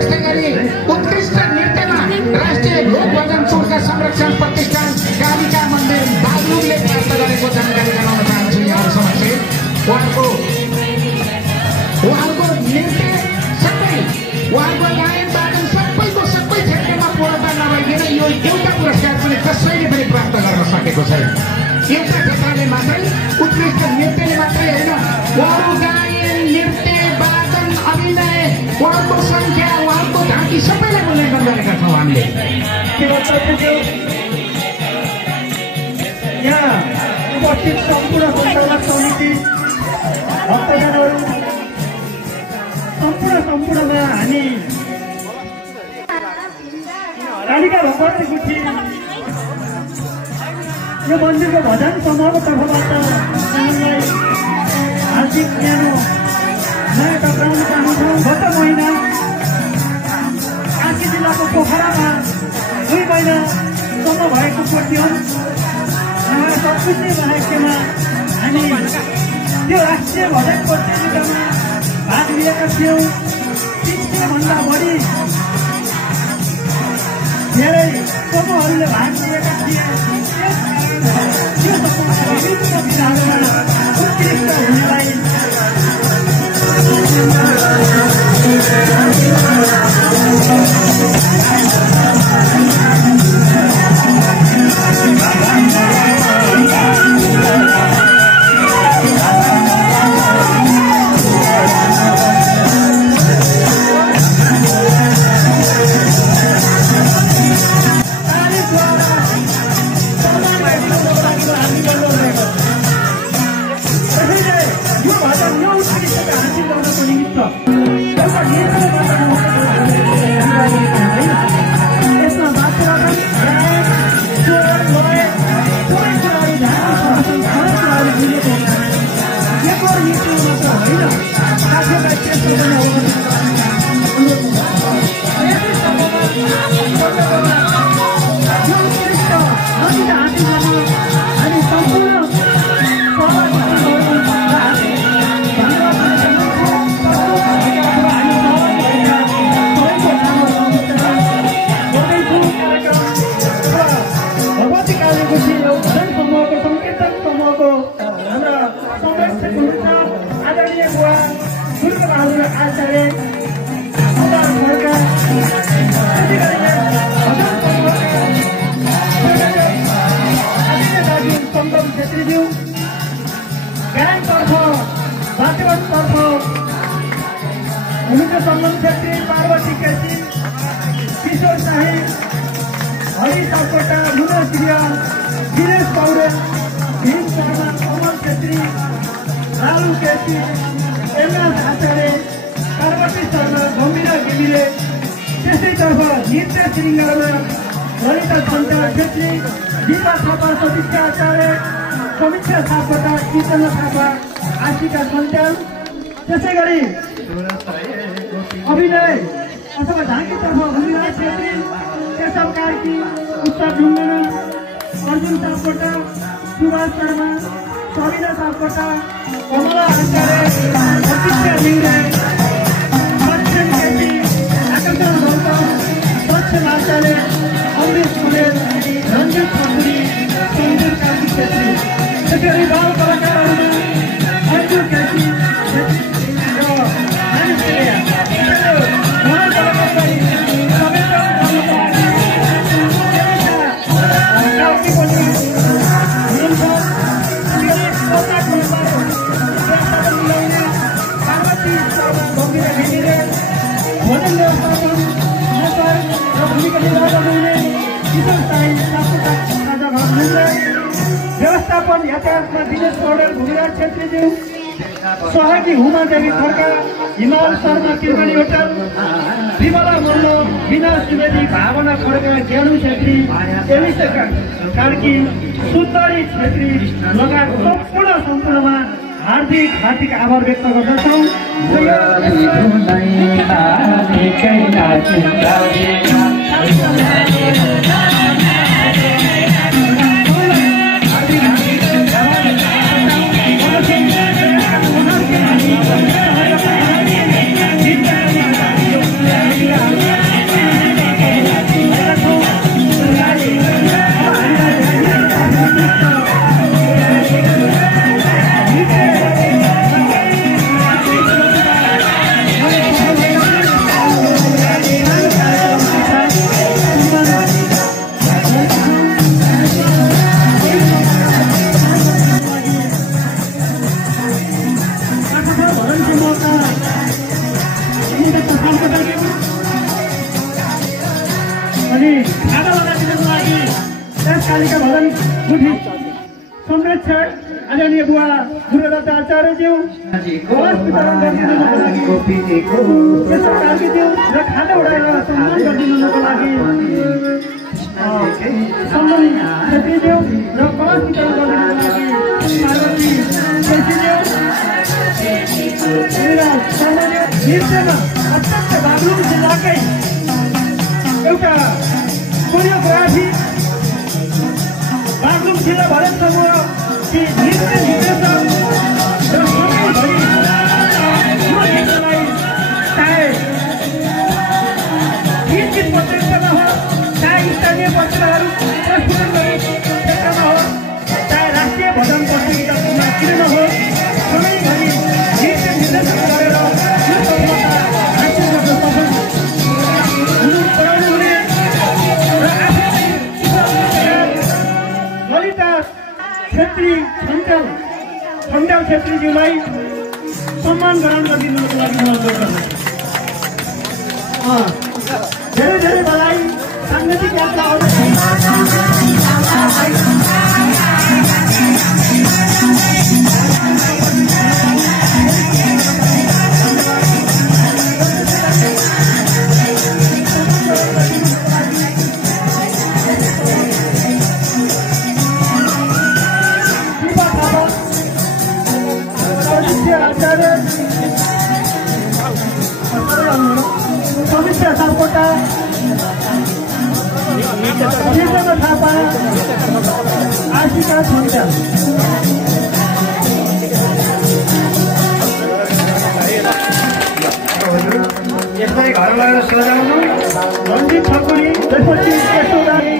उत्कृष्ट नृत्यमा राष्ट्रिय लोकभजन पुरस्कार संरक्षण प्रतिष्ठान कालिका मन्दिर बागलुङले प्राप्त गरेको जानकारी गराउन चाहन्छु यहाँहरू समक्ष। उहाँको नृत्य सबै, उहाँको गायन वादन सबैको सबै क्षेत्रमा पूर्णता नभइदिएर यो एउटा पुरस्कार पनि कसैले पनि प्राप्त गर्न सकेको छैन। एउटा क्षेत्रले मात्रै, उत्कृष्ट नृत्यले मात्रै होइन, उहाँको गायन, नृत्य, वादन, अभिनय, उहाँको सङ्ख्या, उहाँको झाँकी सबैलाई मूल्याङ्कन गरेका छौँ हामीले। यहाँ उपस्थित सम्पूर्ण सञ्चालक समिति भक्तजनहरू सम्पूर्णमा हामी कालिका भगवती गुठी यो मन्दिरको भजन समूहको तर्फबाट यहाँलाई हार्दिक न्यानो नयाँ टक्राउन चाहन्छौँ। गत महिना कास्की जिल्लाको पोखरामा 2 महिनासम्म भएको प्रतियोगिता साहित्यमा हामी त्यो राष्ट्रिय भजन प्रतियोगितामा भाग लिएका थियौँ। 300 भन्दा बढी धेरै समूहहरूले भाग लिएका थिए। त्यो समूहका विभिन्न विधाहरूमा उत्कृष्ट हुनेलाई संगम छेत्री, पार्वती केसी, किशोर शाही, हरि सापकोटा, मुना सिरिया, दिनेश पौडेल, भीम शर्मा, अमर छेत्री, लालू केसी, एमएस आचार्य, पार्वती शर्मा, गम्भीरा गिमिरे, त्यसैतर्फ नृत्य श्रृङ्गारमा ललिता सन्चार छेत्री, दीपा थापा, सतीक्षा आचार्य, समीक्षा सापकोटा, कीर्तना थापा, आशिका सन्चाल। त्यसै गरी अभिनय अथवा झाँकीतर्फ हुलिराज छेत्री, केशव कार्की, उत्तर ढुङ्गाना, अर्जुन सापकोटा, सुभाष शर्मा, सबिना सापकोटा, कमला आचार्य, प्रतीक्षा लिङ्गे, सक्षम केसी, आकर्षण गौतम, सक्षम आचार्य, अमृत सुरेल, रञ्जित खकुरी, सन्दीप कार्की छेत्री। त्यसरी बाल कलाकारहरूमा अर्जुन केसी व्यवस्थापन यातायातमा दिनेश पौडेल, भूमिराज छेत्रीज्यू, सहयोगी हुमा देवी खड्का, हिमाल शर्मा, त्रिवेणी होटल, विमला मल्ल, बिना सुवेदी, भावना खड्का, ज्ञानु छेत्री, एलिसा कार्की, सुन्दरी छेत्री लगायत सम्पूर्णमा हार्दिक आभार व्यक्त गर्दछौँ। अनि खाना लगाइदिनुको लागि यस कालिका भवन गुठी संरक्षक आदरणीय बुवा गुरुदत्त आचार्यज्यू कलश वितरण गरिदिनुको लागि केशव कार्कीज्यू र खाना उडाएर सम्मान गरिदिनुको लागि सम्मान छेत्रीज्यू र कलश वितरण गरिदिनुको लागि पार्वती छेत्रीज्यू नृत्यमा अत्यन्त बागलुङ जिल्लाकै एउटा कोरियोग्राफी बागलुङ जिल्ला भरत समूह कि नृत्य निर्देशक र सबैभरि यो गीतलाई चाहे गीत पत्रिकामा हो चाहे स्थानीय पत्रहरू प्रस्तुत गर्ने क्षेत्रमा हो चाहे राष्ट्रिय भजन प्रतियोगितामा किन नहो सबैभरि नृत्य निर्देशन गरेर यो सफलता हासिल गर्न सफल हुनु पराउनु हुने र ललिता छेत्री खण्डाल छेत्रीज्यूलाई सम्मान ग्रहण गरिदिनुको लागि अनुरोध गर्छु। धेरै धेरै बधाई साङ्गीतिक यात्रा समीक्षा सापकोटा थापा आशिका छन्चा यसलाई घर लगेर सजाउनु रञ्जित ठकुरी त्यसपछि यशोदानी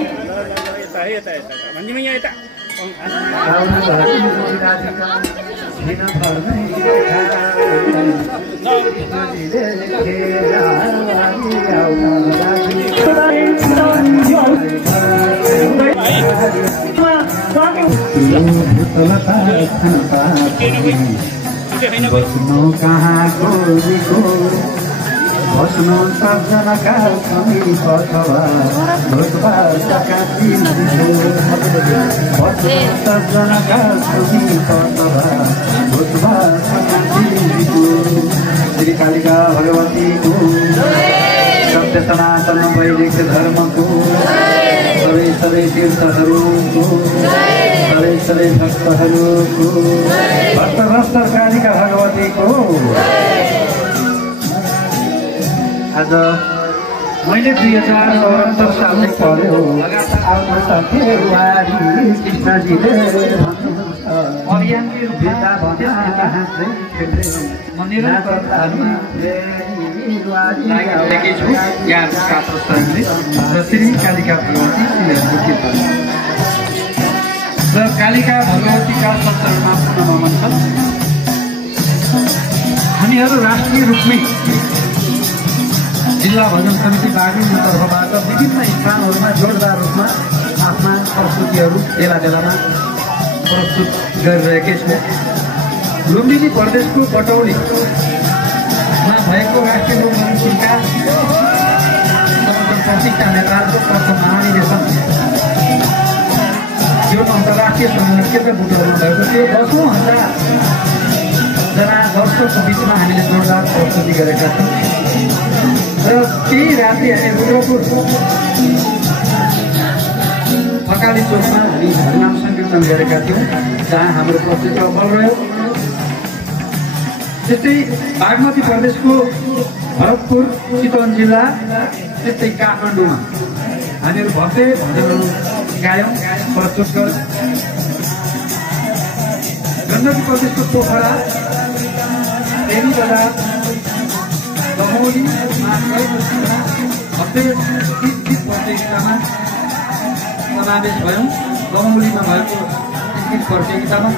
बस्नु कहाँ गोरीको बस्नु सबजनाका समीप अथवा बस्नु सबजनाका समीप अथवा श्री कालिका भगवतीको सत्य सनातन वैदिक धर्मको सबै तीर्थहरूको सबै भक्तहरूको भक्त कालिका भगवतीको आज मैले 2074 सालदेखि पढ्यो कृष्णजीले अभियानकै श्री कालिका भगवती र कालिका भगवतीका शब्दहरूमा पुनः नमन छ। हामीहरू राष्ट्रिय रूपमै जिल्ला भजन समिति बागलुङको तर्फबाट विभिन्न स्थानहरूमा जोरदार रूपमा आफ्ना प्रस्तुतिहरू बेला बेलामा प्रस्तुत गरिरहेकै छौँ। लुम्बिनी प्रदेशको बटौलीमा भएको राष्ट्रिय लोक संघका प्रशिक्षण नेताहरूको प्रथम महानिदेशन यो अन्तर्राष्ट्रिय सम्मेलन केन्द्र बुटौलमा भएको थियो। 10,000 जना दर्शकको बिचमा हामीले जोरदार प्रस्तुति गरेका छौँ र त्यही राति हामी रुद्रपुर फकाली चोकमा हामी हरिनाम सङ्कीर्तन गरेका थियौँ जहाँ हाम्रो प्रस्तुति अब्बल रह्यो। त्यस्तै बागमती प्रदेशको भरतपुर चितवन जिल्ला त्यस्तै काठमाडौँमा हामीहरू भव्य भजनहरू गायौँ प्रस्तुत गर्यौँ। गण्डकी प्रदेशको पोखरा देवी बजार दमौलीमा भव्य गीत प्रतियोगितामा समावेश भयौँ। दमौलीमा भएको गीत प्रतियोगितामा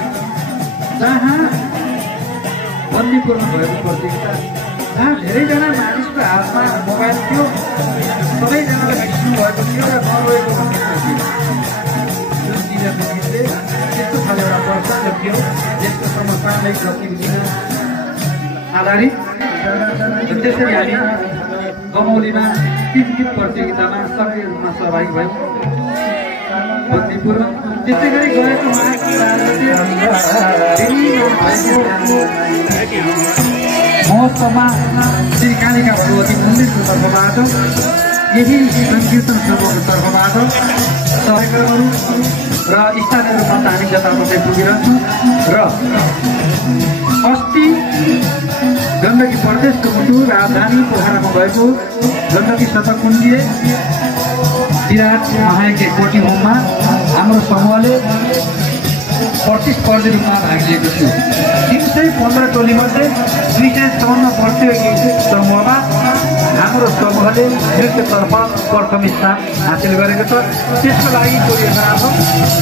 जहाँ बन्दीपुरमा भएको प्रतियोगिता जहाँ धेरैजना मानिसको हातमा मोबाइल थियो, सबैजनाले भेट्नु भएको थियो र नरोएको पनि थियो। जुन दिनको गीतले त्यस्तो खाले एउटा प्रसङ्ग थियो त्यसको समसामयिक गतिविधिमा आधारित। त्यसरी हामी गमौलीमा 3 गीत प्रतियोगितामा सक्रिय रूपमा सहभागी भयो बन्दीपुर त्यसै गरी गएको महोत्सवमा श्री कालिका भगवती मन्दिरको तर्फबाट यही सङ्कीर्तन समूहको तर्फबाट सहयोगहरू र स्थानीय रूपमा हामी जताततै पुगिरहन्छौँ र अस्ति गण्डकी प्रदेशको मुटु राजधानी पोखरामा भएको गण्डकी शतकुण्डीय विराट महायज्ञ कोटी होममा हाम्रो समूहले प्रतिस्पर्धी रूपमा भाग लिएको थियो 315 टोलीमध्ये 254 प्रतियोगी समूहमा हाम्रो समूहले नृत्यतर्फ प्रथम स्थान हासिल गरेको छ त्यसको लागि कोरियोग्राफर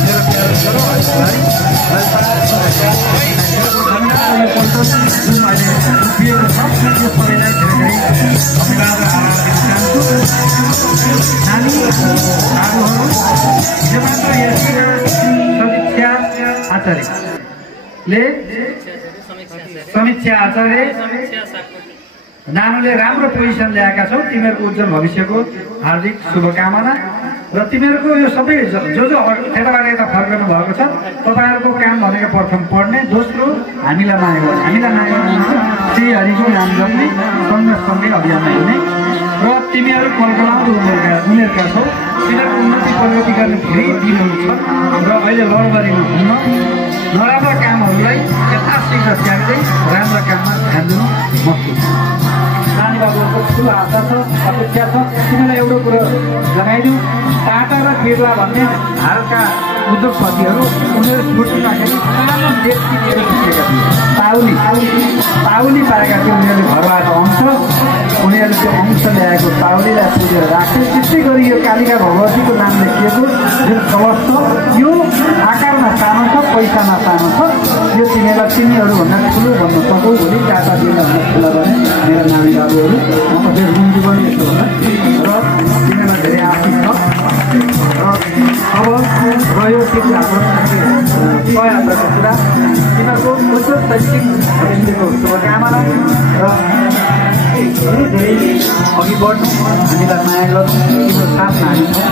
मेरो प्यारो छोरो समीक्षा आचार्य नानुले राम्रो पोजिसन ल्याएका छौ तिमीहरूको उज्जवल भविष्यको हार्दिक शुभकामना र तिमीहरूको यो सबै जो यताबाट यता फर्कनु भएको छ तपाईँहरूको काम भनेको प्रथम पढ्ने दोस्रो हामीलाई माया श्री हरिको नाम जप्ने सँगसँगै अभियानमा हिँड्ने र तिमीहरू कल्पनाहरू उमेरका छौ तिनीहरूको उन्नति प्रगति गर्ने धेरै दिनहरू छ र अहिले लडबरीमा हुन्न नराम्रा कामहरूलाई यथाशीघ्र त्याग्दै राम्रा काममा ध्यान दिनु मस्तो नानी बाबुहरूको ठुलो आशा छ अपेक्षा छ तिमीलाई एउटा कुरो जनाइदिउँ टाटा र बिर्ला भन्ने भारतका उद्योगपतिहरू उनीहरू छुट्टिँदाखेरि सानो देश किनेर छुटेका थिए पाउली पाएका थिए उनीहरूले घरबाट अंश उनीहरूले त्यो अंश ल्याएको पाउलीलाई पुजेर राखे त्यस्तै गरी यो कालिका भगवतीको नाम लेखिएको जुन कलश छ यो आकारमा सानो छ पैसामा सानो छ यो तिमीलाई तिनीहरूभन्दा ठुलो भन्न सकौ भोलि टाटा बिर्लाभन्दा ठुलो भने मेरा नानी बाबुहरू म फेरि रुन्जी पनि यस्तो भन्दा र तिनीहरूलाई धेरै आशिष छ अब रह्यो त्यो हाम्रो सहायताको कुरा तिनीहरूको उच्च शैक्षिक भविष्यको शुभकामना र धेरै अघि बढ्नु हामीलाई माया गर्नु तिम्रो साथमा हामी छौँ